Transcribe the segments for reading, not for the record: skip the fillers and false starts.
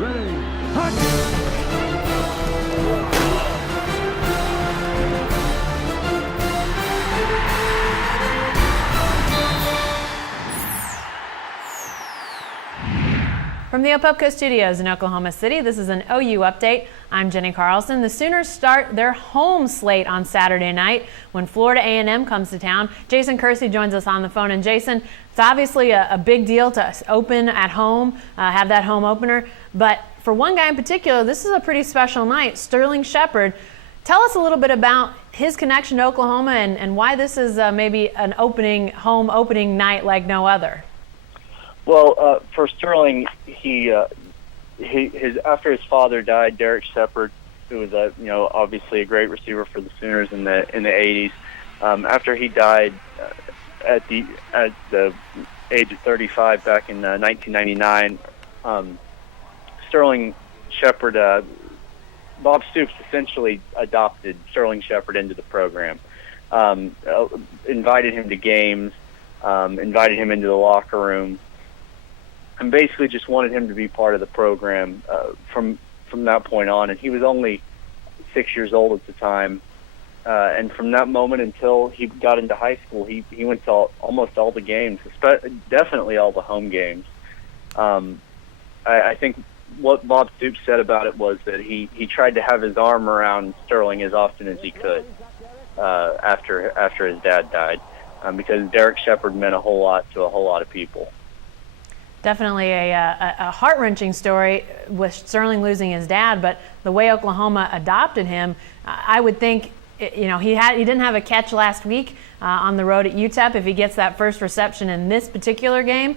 Ready, hot! From the Opelka Studios in Oklahoma City, this is an OU update. I'm Jenni Carlson. The Sooners start their home slate on Saturday night when Florida A&M comes to town. Jason Kersey joins us on the phone. And Jason, it's obviously a big deal to open at home, have that home opener. But for one guy in particular, this is a pretty special night. Sterling Shepard. Tell us a little bit about his connection to Oklahoma and why this is maybe an home opening night like no other. Well, for Sterling, after his father died, Derrick Shepard, who was obviously a great receiver for the Sooners in the 80s. After he died at the age of 35 back in 1999, Sterling Shepard, Bob Stoops essentially adopted Sterling Shepard into the program, invited him to games, invited him into the locker room, and basically just wanted him to be part of the program from that point on. And he was only 6 years old at the time. And from that moment until he got into high school, he went to almost all the games, definitely all the home games. I think what Bob Stoops said about it was that he tried to have his arm around Sterling as often as he could after his dad died, because Derrick Shepard meant a whole lot to a whole lot of people. Definitely a heart-wrenching story with Sterling losing his dad, but the way Oklahoma adopted him, I would think, he didn't have a catch last week on the road at UTEP. If he gets that first reception in this particular game,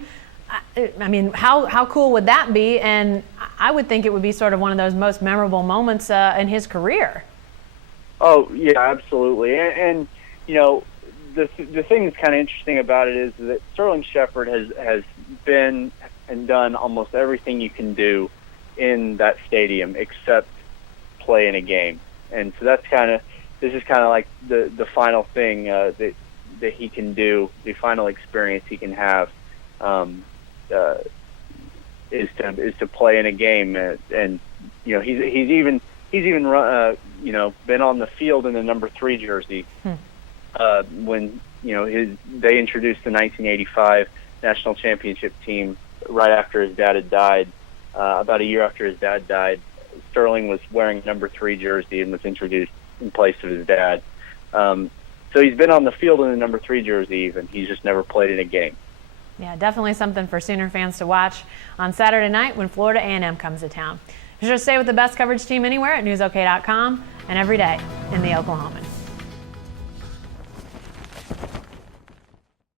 I mean, how cool would that be? And I would think it would be sort of one of those most memorable moments in his career. Oh, yeah, absolutely. And the thing that's kind of interesting about it is that Sterling Shepard has been and done almost everything you can do in that stadium except play in a game. And so this is kind of like the final thing that he can do, the final experience he can have is to play in a game. And he's even been on the field in the number 3 jersey when they introduced the 1985 national championship team right after his dad had died. About a year after his dad died, Sterling was wearing number 3 jersey and was introduced in place of his dad. So he's been on the field in the number 3 jersey even. He's just never played in a game. Yeah, definitely something for Sooner fans to watch on Saturday night when Florida A&M comes to town. Be sure to stay with the best coverage team anywhere at newsok.com and every day in the Oklahoman.